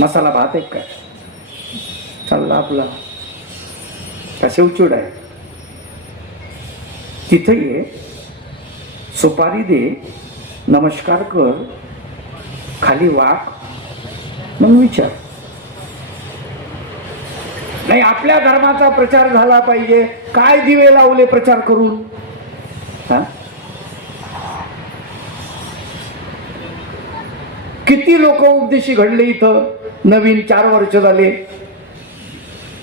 मसाला भात आहे काय? चालला आपला. का शेवचूड आहे. तिथं ये. सुपारी दे. नमस्कार कर. खाली वाक. मग विचार. नाही आपल्या धर्माचा प्रचार झाला पाहिजे. काय दिवे लावले प्रचार करून? हा? किती लोक उपदेशी घडले इथं? नवीन चार वर्ष झाले.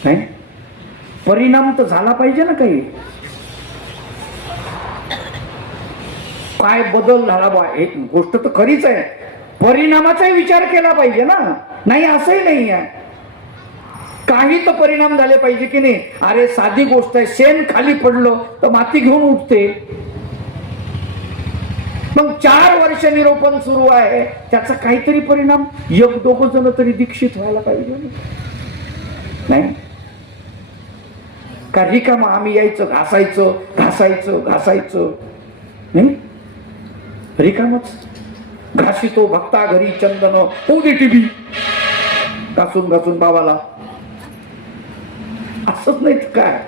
नाही? परिणाम तर झाला पाहिजे ना काही. काय बदल झाला बा? एक गोष्ट तर खरीच आहे. परिणामाचाही विचार केला पाहिजे ना. नाही असंही नाही आहे. काही तर परिणाम झाले पाहिजे की नाही? अरे साधी गोष्ट आहे. शेण खाली पडलं तर माती घेऊन उठते. मग चार वर्ष निरोपण सुरू आहे. त्याचा काहीतरी परिणाम एक दोघ जण तरी दीक्षित व्हायला पाहिजे. नाही? का रिकामा आम्ही यायचं घासायचं घासायचं घासायचं. नाही? रिकामच घासितो भक्ता घरी चंदन होऊ दे टीव्ही घासून घासून बाबाला असंच नाही काय?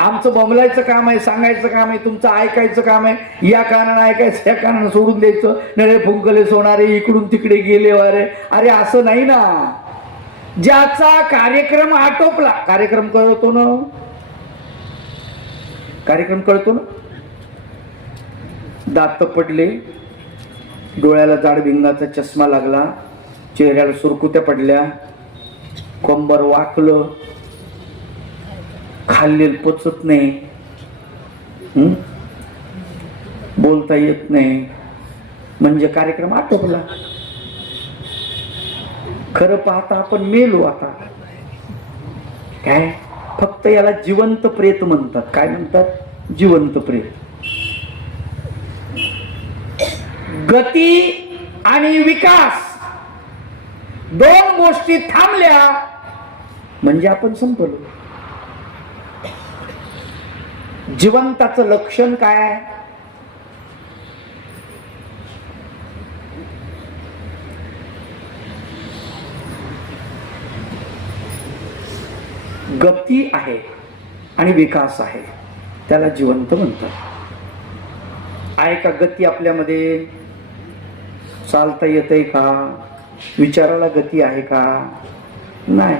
आमचं बोंबलायचं काम आहे सांगायचं काम आहे तुमचं ऐकायचं काम आहे. या कारणानं ऐकायचं या कारणानं सोडून द्यायचं. नळे फुंकले सोनारे इकडून तिकडे गेले वारे. अरे असं नाही ना. ज्याचा कार्यक्रम आटोपला. कार्यक्रम कळतो ना. कार्यक्रम कळतो ना. दात पडले डोळ्याला जाड भिंगाचा चष्मा लागला चेहऱ्याला सुरकुत्या पडल्या कंबर वाकलं खाल्लेलं पचत नाही. बोलता येत नाही. म्हणजे कार्यक्रम आटोपला. खरं पाहता आपण मेलो आता. काय? फक्त याला जिवंत प्रेत म्हणतात. काय म्हणतात? जिवंत प्रेत. गती आणि विकास. दोन गोष्टी थांबल्या. म्हणजे आपण संपलो. जिवंताचं लक्षण काय गती आहे आणि विकास आहे. त्याला जिवंत म्हणतात. आहे का गती आपल्यामध्ये? चालता येतंय का? विचाराला गती आहे का? नाही.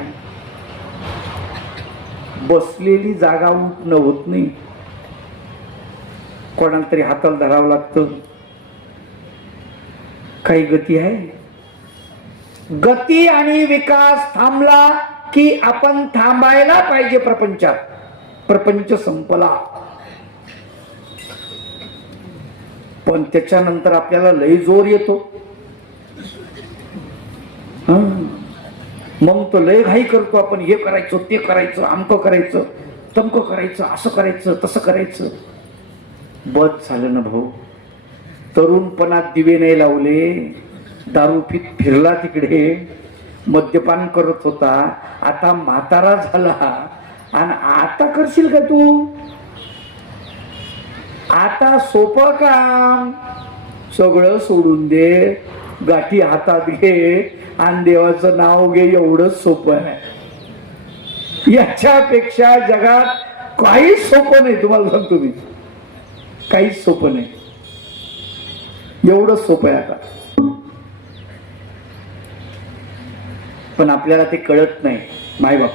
बसलेली जागा उठणं होत नाही. कोणाला तरी हाताला धरावं लागतं. काही गती आहे? गती आणि विकास थांबला की आपण थांबायला पाहिजे प्रपंचात. प्रपंच संपला. पण त्याच्यानंतर आपल्याला लय जोर येतो. मग तो लय घाई करतो आपण. हे करायचं ते करायचं आमकं करायचं तमकं करायचं असं करायचं तसं करायचं. बस झालं ना भाऊ. तरुणपणात दिवे नाही लावले दारू पीत फिरला तिकडे मद्यपान करत होता. आता म्हातारा झाला. आणि आता करशील का तू? आता सोपं काम. सगळं सोडून दे गाठी हातात घे आणि देवाचं नाव घे एवढंच सोपं आहे. याच्यापेक्षा जगात काहीच सोपं नाही तुम्हाला सांगतो मी. काहीच सोपं नाही. एवढंच सोपं आहे आता. पण आपल्याला ते कळत नाही मायबाप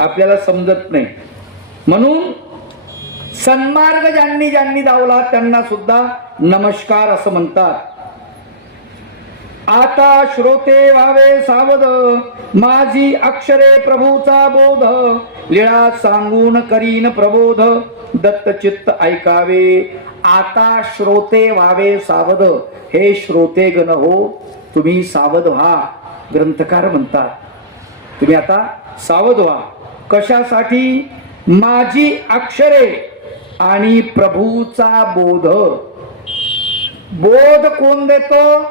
आपल्याला समजत नाही. म्हणून सन्मार्ग ज्यांनी ज्यांनी धावला त्यांना सुद्धा नमस्कार असं म्हणतात. आता श्रोते व्हावे सावध. माझी अक्षरे प्रभूचा बोध. लीळा सांगून करीन प्रबोध. दत्तचित्त ऐकावे. आता श्रोते व्हावे सावध. हे श्रोते गण हो तुम्ही सावध व्हा ग्रंथकार म्हणतात. तुम्ही आता सावध व्हा. कशासाठी? माझी अक्षरे आणि प्रभूचा बोध. बोध कोण देतो?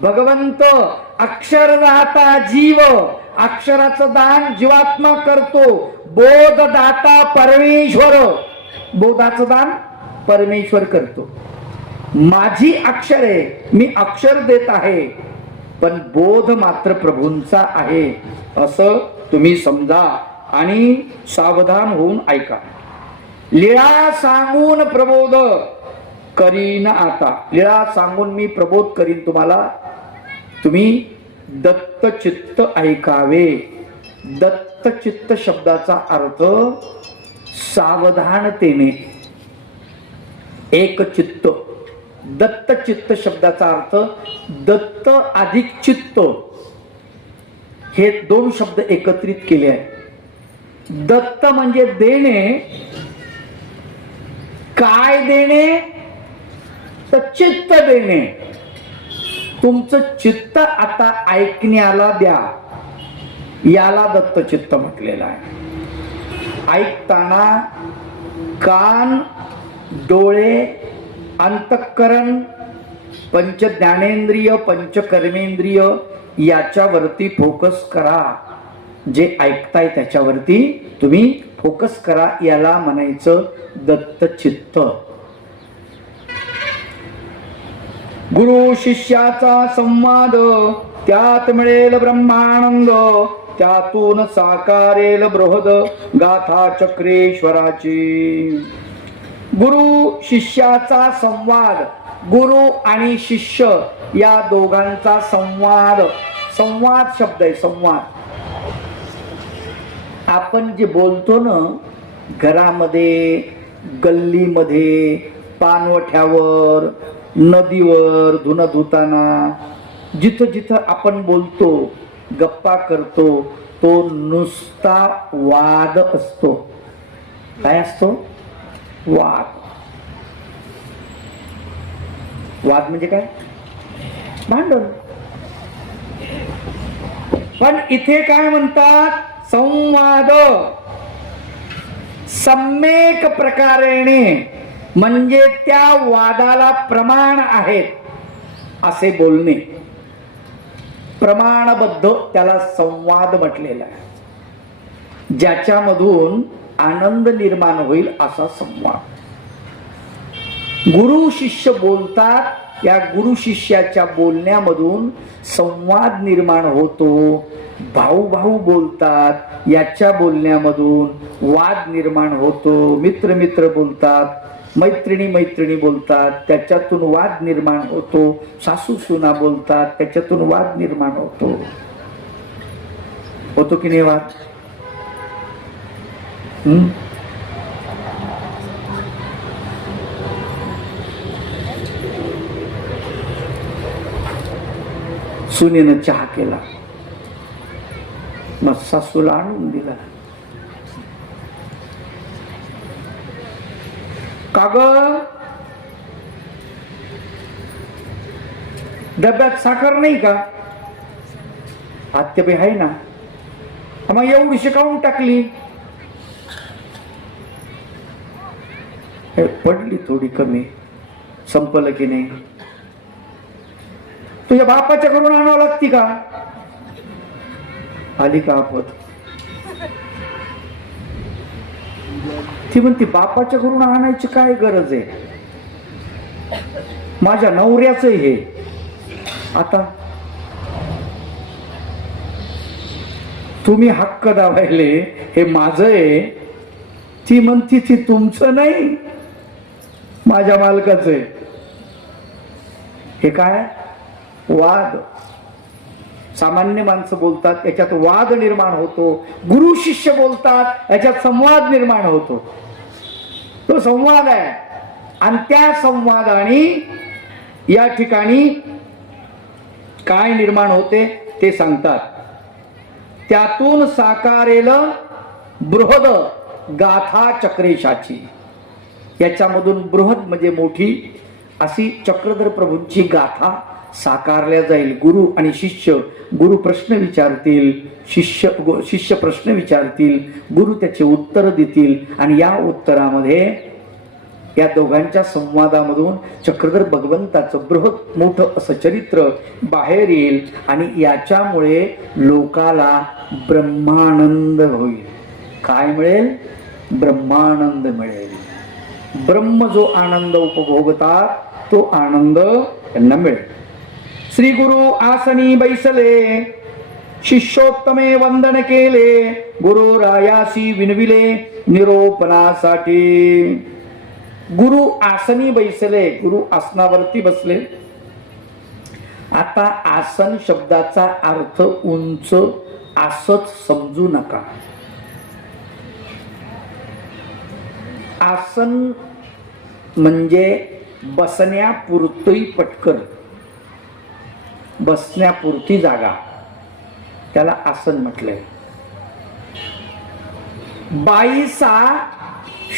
भगवंत. अक्षर राहता जीव. अक्षराचं दान जीवात्मा करतो. बोध दाता परमेश्वर. बोधाचं दान परमेश्वर करतो. माझी अक्षरे मी अक्षर देत आहे पण बोध मात्र प्रभूंचा आहे असं तुम्ही समजा आणि सावधान होऊन ऐका. लीळा सांगून प्रबोध करीन आता. लीळा सांगून मी प्रबोध करीन तुम्हाला. तुम्ही दत्त चित्त ऐकावे. दत्त चित्त शब्दाचा अर्थ सावधानतेने. एक चित्त. दत्त चित्त शब्दाचा अर्थ दत्त अधिक चित्त. हे दोन शब्द एकत्रित केले आहे दत्त म्हणजे देणे. काय देणे? तर चित्त देणे. तुमचं चित्त आता ऐकण्याला द्या. याला दत्त चित्त म्हटलेलं आहे. ऐकताना कान डोळे अंतःकरण पंच ज्ञानेंद्रिय पंच कर्मेंद्रिय याच्यावरती फोकस करा. जे ऐकताय त्याच्यावरती तुम्ही फोकस करा याला म्हणायचं दत्तचित्त. गुरु शिष्याचा संवाद त्यात मिळेल ब्रह्मानंद. त्यातून साकारेल बृहद गाथा चक्रेश्वराची. गुरु शिष्याचा संवाद गुरु आणि शिष्य या दोघांचा संवाद संवाद शब्द आहे संवाद. आपण जे बोलतो ना घरामध्ये गल्लीमध्ये पानवठ्यावर नदीवर धुणं धुताना जिथं जिथं आपण बोलतो गप्पा करतो तो नुसता वाद असतो. काय असतो? वाद. वाद म्हणजे काय? भांडण. पण इथे काय म्हणतात? संवाद. सम्यक प्रकारेने म्हणजे त्या वादाला प्रमाण आहेत असे बोलणे. प्रमाणबद्ध त्याला संवाद म्हटलेला आहे. ज्याच्यामधून आनंद निर्माण होईल असा संवाद. गुरु शिष्य बोलतात या गुरु शिष्याच्या बोलण्यामधून संवाद निर्माण होतो. भाऊ भाऊ बोलतात याच्या बोलण्यामधून वाद निर्माण होतो. मित्र मित्र बोलतात मैत्रिणी मैत्रिणी बोलतात त्याच्यातून वाद निर्माण होतो. सासू सुना बोलतात त्याच्यातून वाद निर्माण होतो. होतो की नाही वाद? सुनेनं चहा केला. मग सासूला आणून दिला. काग डब्यात साखर नाही का? आत्याबाई आहे ना. मग एवढी शिकावून टाकली. हे पडली थोडी कमी. संपलं की नाही? तुझ्या बापाच्या करून आणावं लागती का? आली का आपत ती म्हणते बापाच्या घरून आणायची काय गरज आहे? माझ्या नवऱ्याच हे आता तुम्ही हक्क दावायले हे माझं आहे. ती म्हणती ती तुमचं नाही माझ्या मालकाचं आहे. हे काय? वाद. सामान्य माणसं बोलतात याच्यात वाद निर्माण होतो. गुरु शिष्य बोलतात याच्यात संवाद निर्माण होतो. तो संवाद आहे. आणि त्या संवादाने या ठिकाणी काय निर्माण होते ते सांगतात. त्यातून साकारेल बृहद गाथा चक्रेशाची. याच्यामधून बृहद म्हणजे मोठी अशी चक्रधर प्रभूंची गाथा साकारल्या जाईल. गुरु आणि शिष्य गुरु प्रश्न विचारतील शिष्य गु- शिष्य प्रश्न विचारतील गुरु त्याचे उत्तर देतील आणि या उत्तरामध्ये या दोघांच्या संवादामधून चक्रधर भगवंताचं बृहत मोठं असं चरित्र बाहेर येईल आणि याच्यामुळे लोकाला ब्रह्मानंद होईल. काय मिळेल? ब्रह्मानंद मिळेल. ब्रह्म जो आनंद उपभोगतात तो आनंद त्यांना मिळेल. श्री गुरु आसनी बैसले शिष्योत्तमे वंदन केले गुरु रायासी विनविले निरोपणासाठी. गुरु आसनी बैसले गुरु आसनावरती बसले. आता आसन शब्दाचा अर्थ उंच आसत समजू नका. आसन म्हणजे बसण्यापुरतही पटकन. बसण्यापुरती जागा. त्याला आसन म्हटलंय. बाईसा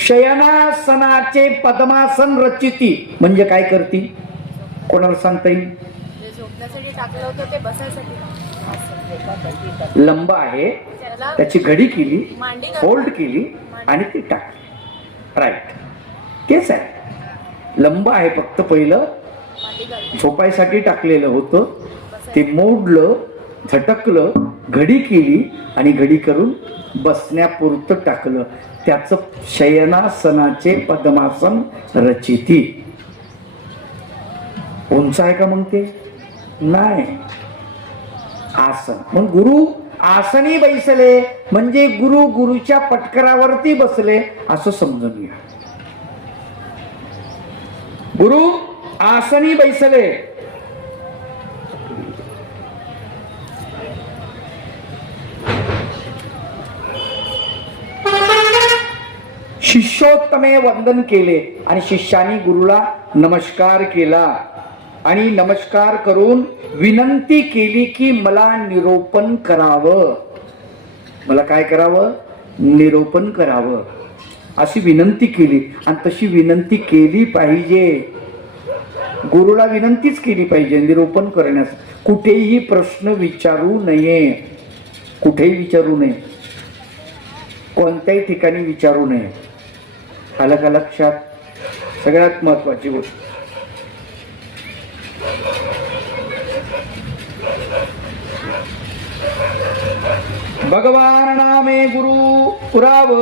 शयनासनाचे पद्मासन रचिती. म्हणजे काय करती? कोणाला सांगता येईल. लंब आहे. त्याची घडी केली फोल्ड केली आणि ती टाकली. राईट तेच आहे. लंब आहे फक्त पहिलं. झोपायसाठी टाकलेलं होतं. ते मोडलं झटकलं घडी केली आणि घडी करून बसण्यापुरतं टाकलं. त्याचं शयनासनाचे पद्मासन रचिती. उंच आहे का मग ते? नाही. आसन. मग गुरु आसनी बैसले म्हणजे गुरु गुरुच्या पटकरावरती बसले असं समजून घ्या. गुरु आसनी बैसले शिष्योत्तमे वंदन केले आणि शिष्यानी गुरुला नमस्कार केला. आणि नमस्कार करून विनंती केली की मला निरोपण करावं. मला काय करावं? निरोपण करावं. अशी विनंती केली. आणि तशी विनंती केली पाहिजे. गुरुला विनंतीच केली पाहिजे निरोपण करण्यास. कुठेही प्रश्न विचारू नये. कुठेही विचारू नये. कोणत्याही ठिकाणी विचारू नये. आलं का लक्षात सगळ्यात महत्वाची गोष्ट. भगवान नामे गुरु पुराव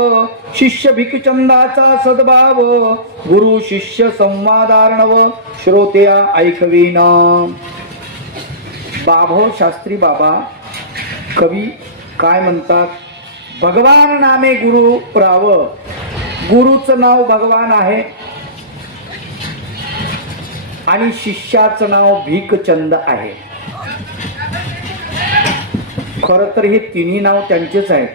शिष्य भिकचंदाचा सद्भाव गुरु शिष्य संवादार्णव श्रोत्या ऐकवीन बाभो शास्त्री बाबा कवी काय म्हणतात? भगवान नामे गुरु पुराव गुरुचं नाव भगवान आहे. आणि शिष्याचं नाव भीकचंद आहे. खर तर हे तिन्ही नाव त्यांचेच आहेत.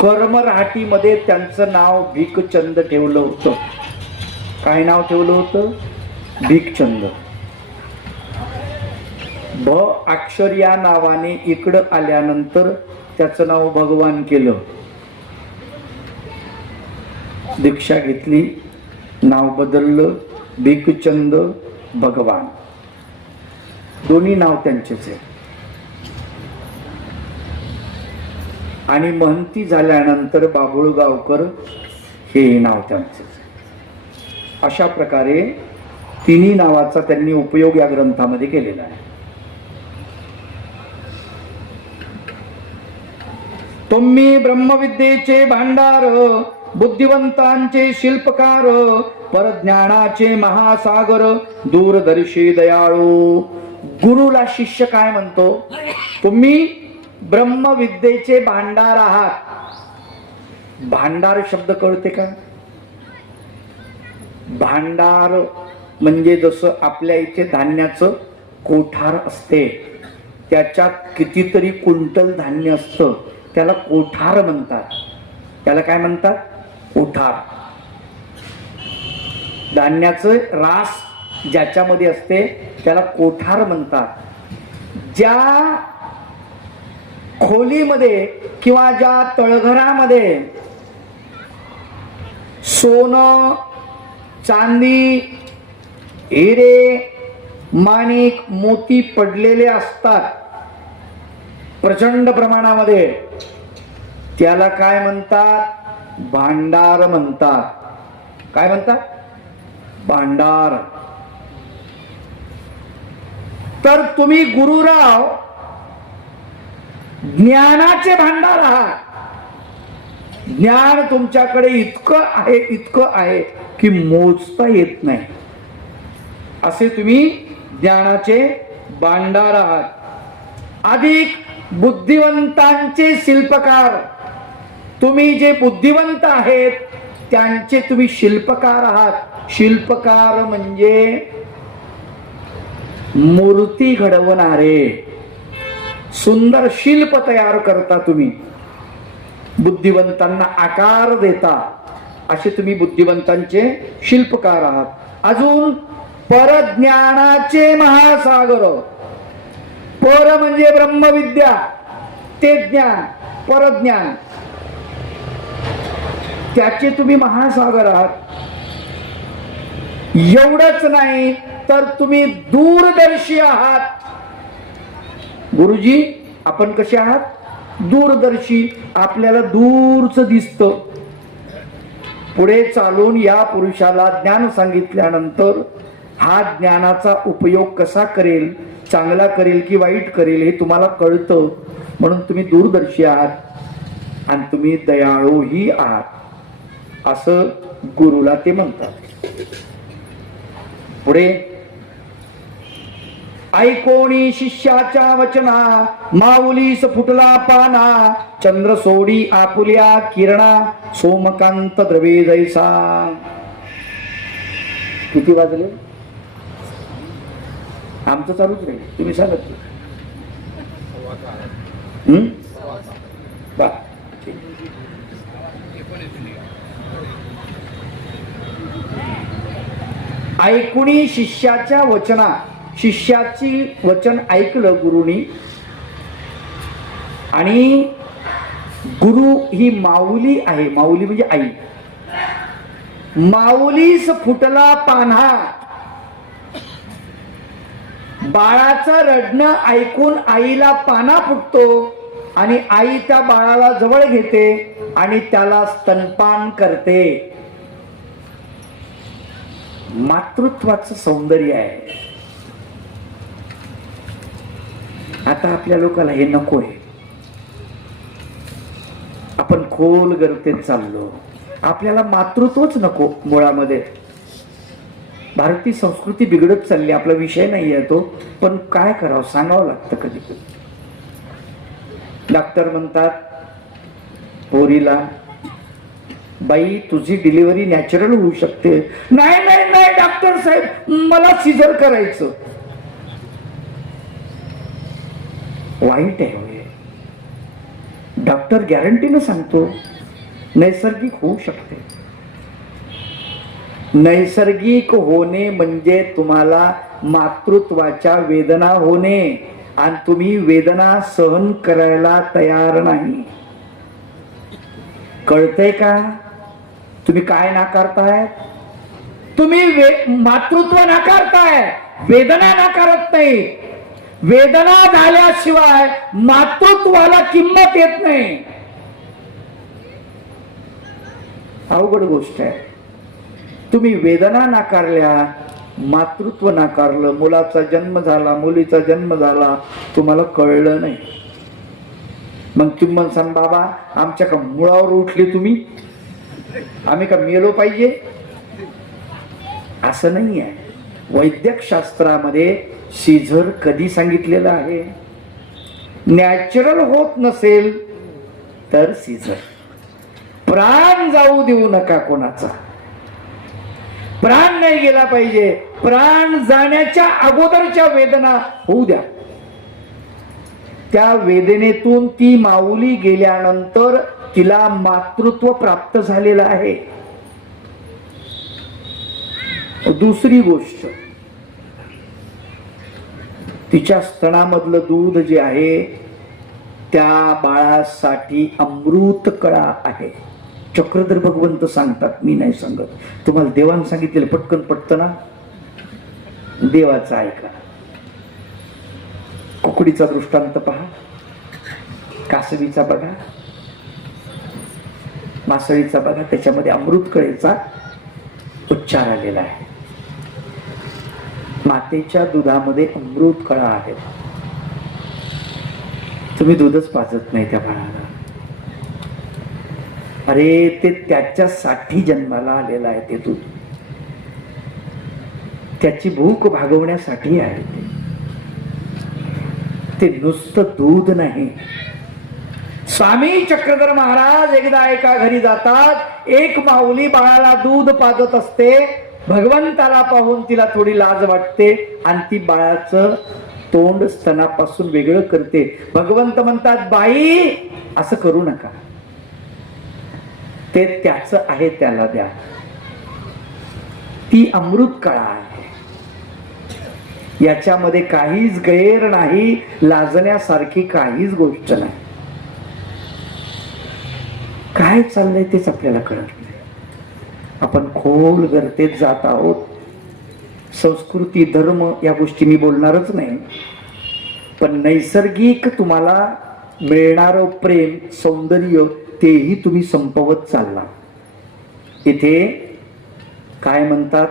कर्मराहाटीमध्ये त्यांचं नाव भीकचंद ठेवलं होतं. काय नाव ठेवलं होतं? भीकचंद भ अक्षर या नावाने इकडं आल्यानंतर त्याचं नाव भगवान केलं. दीक्षा घेतली नाव बदललं भिकचंद भगवान. दोन्ही नाव त्यांचेच आहे आणि महंती झाल्यानंतर बाबुळगावकर हे नाव त्यांचेच आहे अशा प्रकारे तिन्ही नावाचा त्यांनी उपयोग या ग्रंथामध्ये केलेला आहे. तुम्ही ब्रह्मविद्येचे भांडार बुद्धिवंतांचे शिल्पकार परज्ञानाचे महासागर दूरदर्शी दयाळू. गुरुला शिष्य काय म्हणतो? तुम्ही ब्रह्मविद्येचे भांडार आहात. भांडार शब्द कळते का? भांडार म्हणजे जसं आपल्या इथे धान्याचं कोठार असते त्याच्यात कितीतरी क्विंटल धान्य असतं त्याला कोठार म्हणतात. त्याला काय म्हणतात? कोठार धान्याचं रास ज्याच्यामध्ये असते त्याला कोठार म्हणतात. ज्या खोलीमध्ये किंवा ज्या तळघरामध्ये सोनं चांदी हिरे माणिक मोती पडलेले असतात प्रचंड प्रमाणामध्ये त्याला काय म्हणतात? भांडार म्हणतात. काय म्हणतात? भांडार. तर तुम्ही गुरुराव ज्ञानाचे भांडार आहात. ज्ञान तुमच्याकडे इतकं आहे इतकं आहे की मोजता येत नाही. असे तुम्ही ज्ञानाचे भांडार आहात. अधिक बुद्धिवंतांचे शिल्पकार. तुम्ही जे बुद्धिवंत आहेत त्यांचे तुम्ही शिल्पकार आहात. शिल्पकार म्हणजे मूर्ती घडवणारे. सुंदर शिल्प तयार करता तुम्ही. बुद्धिवंतांना आकार देता. असे तुम्ही बुद्धिवंतांचे शिल्पकार आहात. अजून परज्ञानाचे महासागर. पर म्हणजे ब्रह्मविद्या. ते ज्ञान परज्ञान. त्याचे तुम्ही महासागर आहात. एवढंच नाही तर तुम्ही दूरदर्शी आहात. गुरुजी आपण कसे आहात? दूरदर्शी आपल्याला दूरच दिसत. पुढे चालून या पुरुषाला ज्ञान सांगितल्यानंतर हा ज्ञानाचा उपयोग कसा करेल चांगला करेल की वाईट करेल हे तुम्हाला कळतं. म्हणून तुम्ही दूरदर्शी आहात आणि तुम्ही दयाळूही आहात. असं गुरुला ते म्हणतात. पुढे ऐकोणी शिष्याच्या वचना माऊलीस फुटला पाना चंद्र सोडी आपुल्या किरणा सोमकांत द्रवे जैसा. किती वाजले? आमचं चालूच नाही तुम्ही सांगत हम्म? ऐकुणी शिष्याच्या वचना शिष्याची वचन ऐकलं गुरुनी? आणि गुरु ही माऊली आहे. माऊली म्हणजे आई. माऊलीस फुटला पान्हा. बाळाचं रडणं ऐकून आईला पाना फुटतो. आणि आई त्या बाळाला जवळ घेते आणि त्याला स्तनपान करते. मातृत्वाचं सौंदर्य आहे. आता आपल्या लोकांना हे नको आहे आपण खोल गर्तेत चाललो. आपल्याला मातृत्वच नको मुळामध्ये. भारतीय संस्कृती बिघडत चालली आपला विषय नाही आहे तो. पण काय करावं सांगावं लागतं कधी कधी डॉक्टर म्हणतात पोरीला बाई तुझी डिलिव्हरी नॅचरल होऊ शकते. नाही नाही नाही डॉक्टर साहेब मला सिझर करायचं. वाईट आहे डॉक्टर गॅरंटीनं सांगतो नैसर्गिक होऊ शकते. नैसर्गिक होणे म्हणजे तुम्हाला मातृत्वाच्या वेदना होणे. आणि तुम्ही वेदना सहन करायला तयार नाही. कळतंय का? तुम्ही काय नाकारताय? तुम्ही वे- मातृत्व नाकारताय. वेदना नाकारत नाही. वेदना झाल्याशिवाय मातृत्वाला किंमत येत नाही. अवघड गोष्ट आहे. तुम्ही वेदना नाकारल्या मातृत्व नाकारलं मुलाचा जन्म झाला मुलीचा जन्म झाला तुम्हाला कळलं नाही. मग तुम्ही सांग बाबा आमच्या का मुळावर उठले तुम्ही? आम्ही का मेलो पाहिजे? असं नाही आहे. वैद्यकशास्त्रामध्ये सीझर कधी सांगितलेलं आहे? नॅचरल होत नसेल तर सीझर प्राण जाऊ देऊ नका कोणाचा. प्राण नाही गेला पाहिजे. प्राण जाण्याच्या अगोदरच्या वेदना होऊ द्या. त्या वेदनेतून ती माऊली गेल्यानंतर तिला मातृत्व प्राप्त झालेलं आहे. दुसरी गोष्ट. तिच्या स्तनामधलं दूध जे आहे त्या बाळासाठी अमृत कळा आहे. चक्रधर भगवंत सांगतात मी नाही सांगत. तुम्हाला देवान सांगितलेलं पटकन पटतं ना? ऐका. कुकडीचा दृष्टांत पहा. कासवीचा बघा. मासळीचा बघा. त्याच्यामध्ये अमृत कळेचा उच्चार आलेला आहे. मातेच्या दुधामध्ये अमृत कळा आहे. तुम्ही दूधच पाजत नाही त्या बाळाला. अरे ते त्याच्यासाठी जन्माला आलेलं आहे ते दूध त्याची भूक भागवण्यासाठी आहे ते. ते नुसतं दूध नाही. स्वामी चक्रधर महाराज एकदा एका घरी जातात एक माऊली बाळाला दूध पाजत असते भगवंताला पाहून तिला थोडी लाज वाटते आणि ती बाळाचं तोंड स्तनापासून वेगळं करते. भगवंत म्हणतात बाई असं करू नका. ते त्याच आहे त्याला द्या. ती अमृत कळा आहे. याच्यामध्ये काहीच गैर नाही लाजण्यासारखी काहीच गोष्ट नाही. काय चाललंय तेच आपल्याला कळत नाही. आपण खोल गर्तेत जात आहोत. संस्कृती धर्म या गोष्टी मी बोलणारच नाही. पण नैसर्गिक तुम्हाला मिळणार प्रेम सौंदर्य तेही तुम्ही संपवत चालला. इथे काय म्हणतात?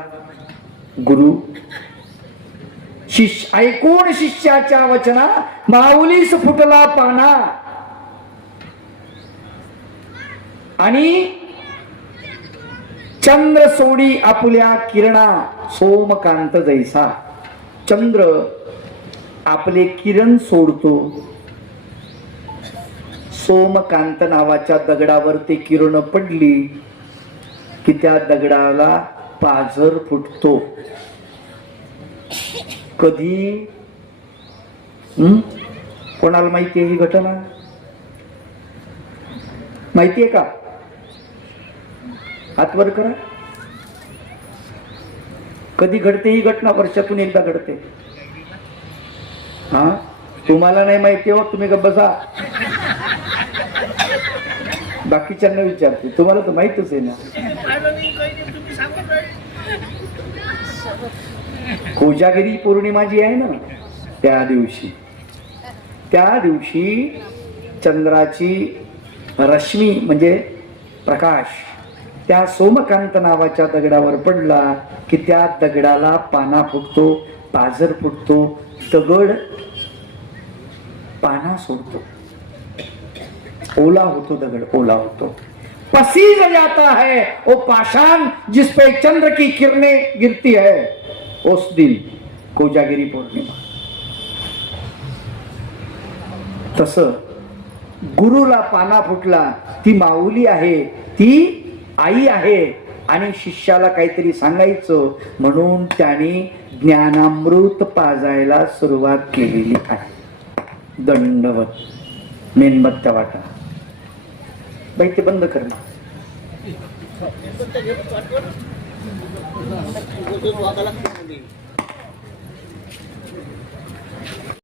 गुरु शिष्य ऐकून शिष्याच्या वचना माऊलीस फुटला पाना. आणि चंद्र सोडी आपुल्या किरणा सोमकांत जैसा. चंद्र आपले किरण सोडतो. सोमकांत नावाच्या दगडावर ते किरण पडली की त्या दगडाला पाझर फुटतो. कधी? कोणाला माहिती आहे ही घटना? माहिती आहे का? हातवर करा. कधी घडते ही घटना? वर्षातून एकदा घडते. हा? तुम्हाला नाही माहिती हो तुम्ही बसा. बाकीच्यांना विचारते. तुम्हाला तर माहितच आहे ना. कोजागिरी पौर्णिमा जी आहे ना त्या दिवशी. त्या दिवशी चंद्राची रश्मी म्हणजे प्रकाश त्या सोमकांत नावाच्या दगडावर पडला की त्या दगडाला पाना फुटतो पाझर फुटतो दगड पाना सोडतो. ओला होतो दगड ओला होतो. पसीज जाता है वो पाषाण जिस पे चंद्र की किरणें गिरती है उस दिन कोजागिरी पौर्णिमा। तस गुरुला पाना फुटला ती माऊली आहे ती आई आहे आणि शिष्याला काहीतरी सांगायचं म्हणून त्याने ज्ञानामृत पाजायला सुरुवात केलेली आहे. दंडवत मेणबत्त्या वाटा. बाई ते बंद कर ना वागायला